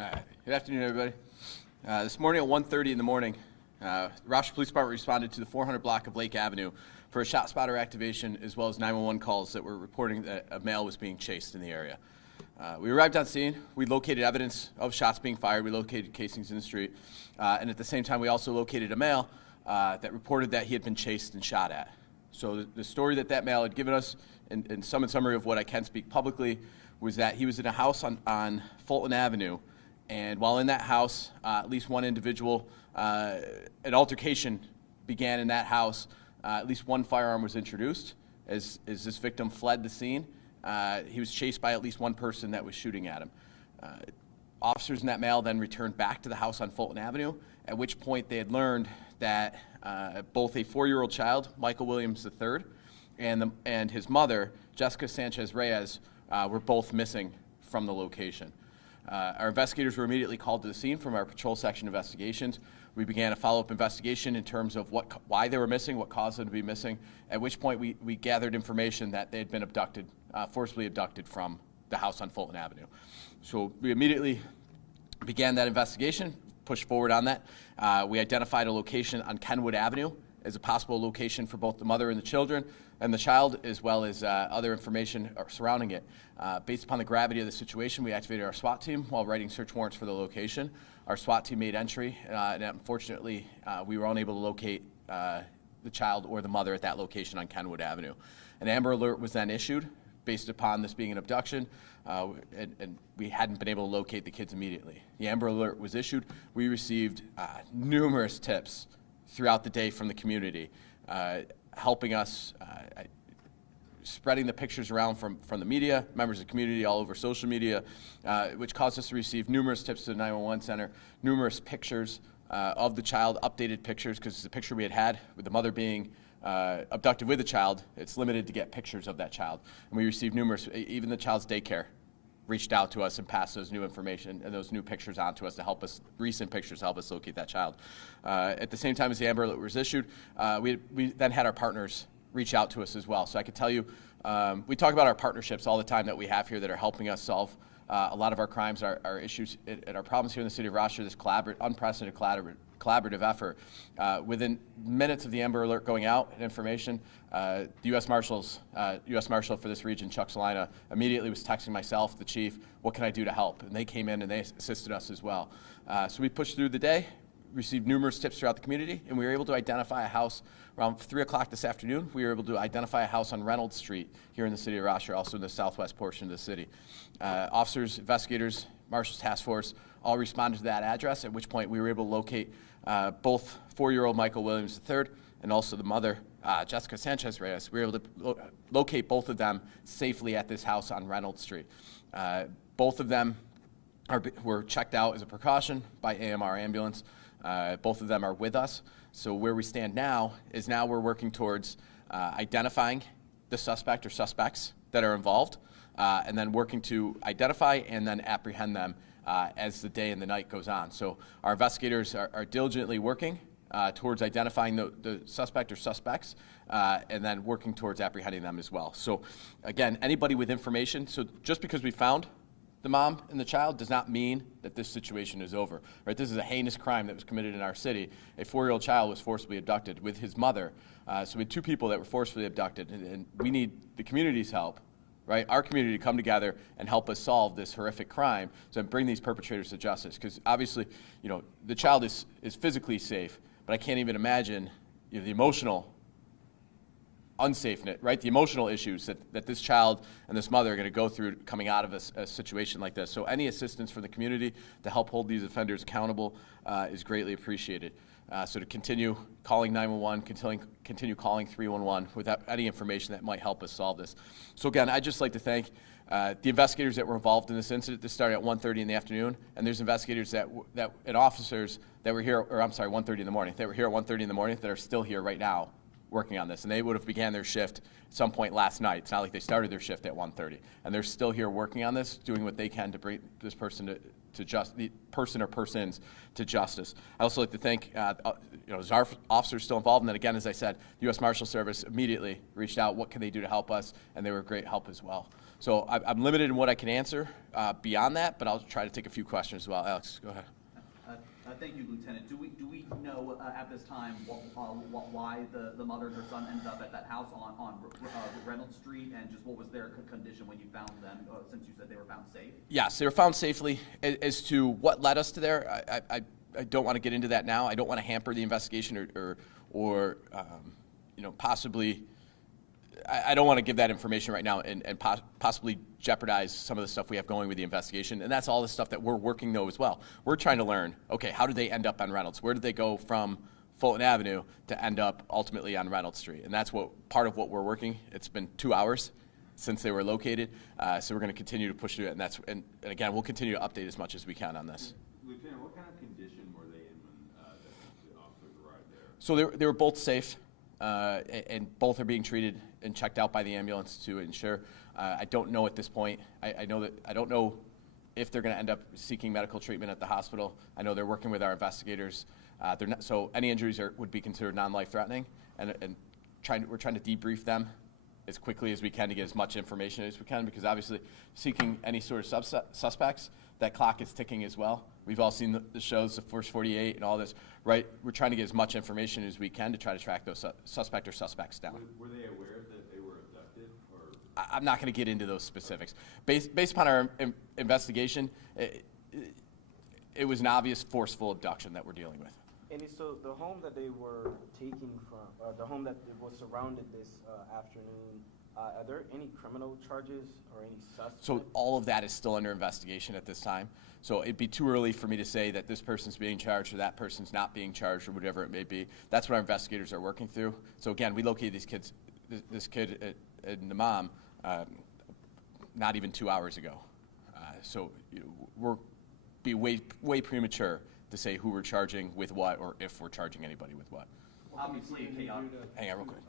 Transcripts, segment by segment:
All right. Good afternoon, everybody. This morning at 1:30 in the morning, the Rochester Police Department responded to the 400 block of Lake Avenue for a shot spotter activation, as well as 911 calls that were reporting that a male was being chased in the area. We arrived on scene. We located evidence of shots being fired. We located casings in the street. And at the same time, we also located a male that reported that he had been chased and shot at. So the story that male had given us, in summary of what I can speak publicly, was that he was in a house on Fulton Avenue, and while in that house, at least one individual, an altercation began in that house. At least one firearm was introduced. As this victim fled the scene, he was chased by at least one person that was shooting at him. Officers and that male then returned back to the house on Fulton Avenue, at which point they had learned that both a 4-year-old child, Michael Williams III, and his mother, Jessica Sanchez-Reyes, were both missing from the location. Our investigators were immediately called to the scene from our patrol section investigations. We began a follow-up investigation in terms of why they were missing, what caused them to be missing, at which point we gathered information that they had been abducted, forcibly abducted from the house on Fulton Avenue. So we immediately began that investigation, pushed forward on that. We identified a location on Kenwood Avenue as a possible location for both the mother and the children and the child, as well as other information surrounding it. Based upon the gravity of the situation, we activated our SWAT team while writing search warrants for the location. Our SWAT team made entry, and unfortunately, we were unable to locate the child or the mother at that location on Kenwood Avenue. An Amber Alert was then issued based upon this being an abduction, and we hadn't been able to locate the kids immediately. The Amber Alert was issued. We received numerous tips throughout the day from the community, helping us, spreading the pictures around from the media, members of the community all over social media, which caused us to receive numerous tips to the 911 center, numerous pictures of the child, updated pictures, because the picture we had with the mother being abducted with the child, it's limited to get pictures of that child. And we received numerous, even the child's daycare reached out to us and passed those new information and those new pictures on to us to help us, recent pictures to help us locate that child. At the same time as the Amber Alert was issued, we then had our partners reach out to us as well. So I could tell you, we talk about our partnerships all the time that we have here that are helping us solve a lot of our crimes, our issues, and our problems here in the city of Rochester, this unprecedented collaborative effort. Within minutes of the Amber Alert going out and information, the U.S. Marshal for this region, Chuck Salina, immediately was texting myself, the chief, what can I do to help? And they came in and they assisted us as well. So we pushed through the day, received numerous tips throughout the community, and we were able to identify a house around 3 o'clock this afternoon. We were able to identify a house on Reynolds Street here in the city of Rochester, also in the southwest portion of the city. Officers, investigators, Marshal's Task Force all responded to that address, at which point we were able to locate both 4-year-old Michael Williams III and also the mother, Jessica Sanchez-Reyes. We were able to locate both of them safely at this house on Reynolds Street. Both of them were checked out as a precaution by AMR ambulance. Both of them are with us. So where we stand now is we're working towards identifying the suspect or suspects that are involved, and then working to identify and then apprehend them as the day and the night goes on. So our investigators are diligently working towards identifying the suspect or suspects, and then working towards apprehending them as well. So again, anybody with information, so just because we found the mom and the child does not mean that this situation is over. Right? This is a heinous crime that was committed in our city. A 4-year-old child was forcibly abducted with his mother. So we had 2 people that were forcibly abducted, and we need the community's help, right? Our community to come together and help us solve this horrific crime, so bring these perpetrators to justice. Because obviously, the child is physically safe, but I can't even imagine the emotional unsafeness, right? The emotional issues that this child and this mother are going to go through coming out of a situation like this. So any assistance from the community to help hold these offenders accountable is greatly appreciated. So to continue calling 911, continue calling 311 without any information that might help us solve this. So again, I'd just like to thank the investigators that were involved in this incident. This started at 1:30 in the afternoon, and there's investigators and officers that were here, or I'm sorry, 1:30 in the morning. They were here at 1:30 in the morning that are still here right now working on this, and they would have began their shift at some point last night. It's not like they started their shift at 1:30, and they're still here working on this, doing what they can to bring this person the person or persons to justice. I also like to thank our officers still involved, and then again, as I said, the U.S. Marshal Service immediately reached out. What can they do to help us? And they were a great help as well. So I'm limited in what I can answer beyond that, but I'll try to take a few questions as well. Alex, go ahead. Thank you, Lieutenant. Do we know at this time why the mother and her son ended up at that house on Reynolds Street, and just what was their condition when you found them, since you said they were found safe? Yes, they were found safely. As to what led us to there, I don't want to get into that now. I don't want to hamper the investigation or possibly. I don't want to give that information right now and possibly jeopardize some of the stuff we have going with the investigation. And that's all the stuff that we're working, though, as well. We're trying to learn, okay, how did they end up on Reynolds? Where did they go from Fulton Avenue to end up ultimately on Reynolds Street? And that's part of what we're working. It's been 2 hours since they were located, so we're going to continue to push through it. And again, we'll continue to update as much as we can on this. Lieutenant, what kind of condition were they in when the officers arrived there? So they were both safe, and both are being treated and checked out by the ambulance to ensure. I don't know at this point. I don't know if they're going to end up seeking medical treatment at the hospital. I know they're working with our investigators. So any injuries would be considered non-life-threatening, and we're trying to debrief them as quickly as we can to get as much information as we can, because obviously seeking any sort of suspects, that clock is ticking as well. We've all seen the shows, the First 48 and all this, right? We're trying to get as much information as we can to try to track those suspects down. Were they aware that they were abducted? Or? I'm not going to get into those specifics. Based upon our investigation, it was an obvious forceful abduction that we're dealing with. And so the home that they were taking from, the home that was surrounded this afternoon, are there any criminal charges or any suspects? So all of that is still under investigation at this time. So it'd be too early for me to say that this person's being charged or that person's not being charged or whatever it may be. That's what our investigators are working through. So again, we located this kid and the mom not even 2 hours ago. So we're be way premature to say who we're charging with what or if we're charging anybody with what. Obviously, chaotic. Hang on real quick.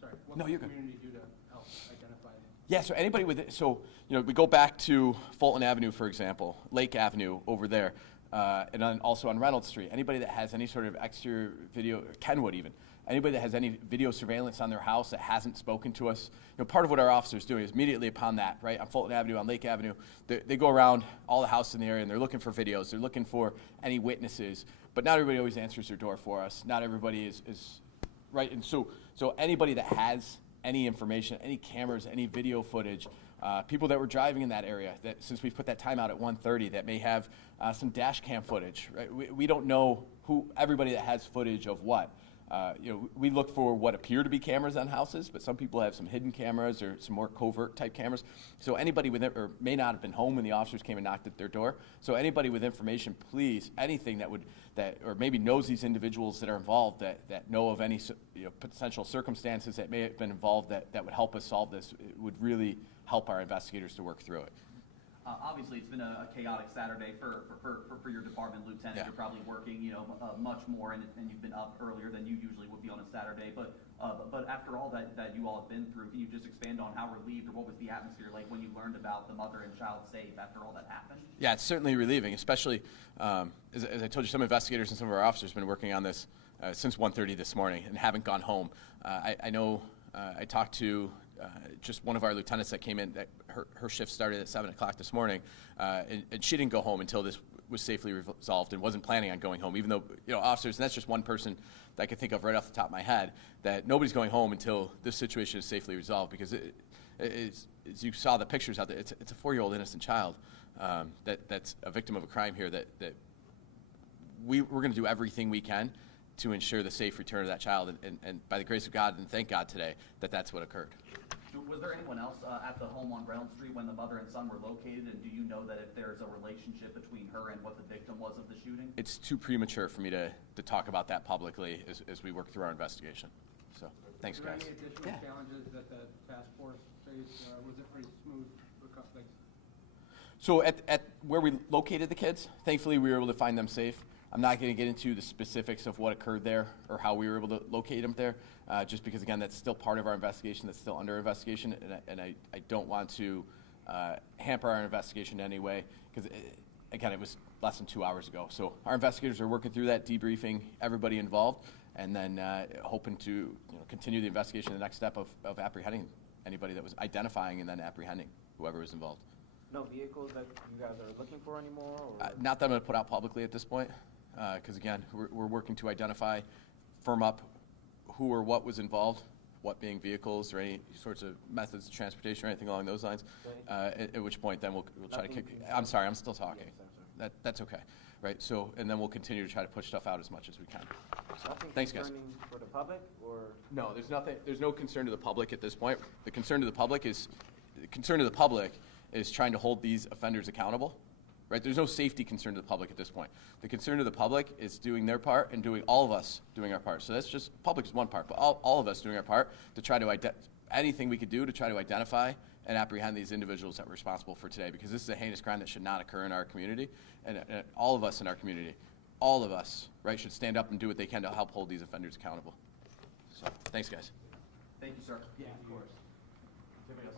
Sorry. What No, can you're the good. community do to help identify them? Yeah, so anybody we go back to Fulton Avenue, for example, Lake Avenue over there, and then also on Reynolds Street. Anybody that has any sort of exterior video, Kenwood even, anybody that has any video surveillance on their house that hasn't spoken to us, part of what our officers do is immediately upon that, right, on Fulton Avenue, on Lake Avenue, they go around all the houses in the area and they're looking for videos, they're looking for any witnesses, but not everybody always answers their door for us. Not everybody is right, and so anybody that has any information, any cameras, any video footage, people that were driving in that area, that since we've put that time out at 1:30, that may have some dash cam footage, right? We don't know everybody that has footage of what. We look for what appear to be cameras on houses, but some people have some hidden cameras or some more covert type cameras. So anybody with it, or may not have been home when the officers came and knocked at their door. So anybody with information, please, anything that or maybe knows these individuals that are involved, that know of any potential circumstances that may have been involved that would help us solve this, it would really help our investigators to work through it. Obviously, it's been a chaotic Saturday for your department, Lieutenant. Yeah. You're probably working, much more, and you've been up earlier than you usually would be on a Saturday. But after all that you all have been through, can you just expand on how relieved or what was the atmosphere like when you learned about the mother and child safe after all that happened? Yeah, it's certainly relieving, especially as I told you, some investigators and some of our officers have been working on this since 1:30 this morning and haven't gone home. I know I talked to just one of our lieutenants that came in, that her shift started at 7 o'clock this morning, and she didn't go home until this was safely resolved and wasn't planning on going home, even though, officers, and that's just one person that I can think of right off the top of my head, that nobody's going home until this situation is safely resolved, because as you saw the pictures out there, it's a 4-year-old innocent child that's a victim of a crime here that we're going to do everything we can to ensure the safe return of that child, and by the grace of God, and thank God today, that's what occurred. Was there anyone else at the home on Reynolds Street when the mother and son were located, and do you know that if there's a relationship between her and what the victim was of the shooting? It's too premature for me to talk about that publicly as we work through our investigation. So, thanks, guys. Were there any additional challenges that the task force faced? Was it pretty smooth? So at where we located the kids, thankfully we were able to find them safe. I'm not going to get into the specifics of what occurred there or how we were able to locate them there, just because, again, that's still part of our investigation. That's still under investigation, and I don't want to hamper our investigation in any way, because, again, it was less than 2 hours ago. So our investigators are working through that, debriefing everybody involved, and then hoping to continue the investigation, the next step of apprehending anybody that was identifying and then apprehending. whoever was involved. No vehicles that you guys are looking for anymore, or? Not that I'm going to put out publicly at this point, because again, we're working to identify, firm up who or what was involved, what being vehicles or any sorts of methods of transportation or anything along those lines. At which point then we'll try to Nothing kick, concerning. I'm sorry, I'm still talking. Yes, I'm sorry. That's okay, right? So, and then we'll continue to try to push stuff out as much as we can. So, Nothing thanks, guys. concerning for the public, or? No, there's no concern to the public at this point. The concern to the public is trying to hold these offenders accountable, right? There's no safety concern to the public at this point. The concern to the public is doing their part and all of us doing our part. So that's just, public is one part, but all of us doing our part to try to anything we could do to try to identify and apprehend these individuals that were responsible for today, because this is a heinous crime that should not occur in our community, and all of us in our community, all of us, right, should stand up and do what they can to help hold these offenders accountable. So, thanks, guys. Thank you, sir. Yeah, of course. Anybody else?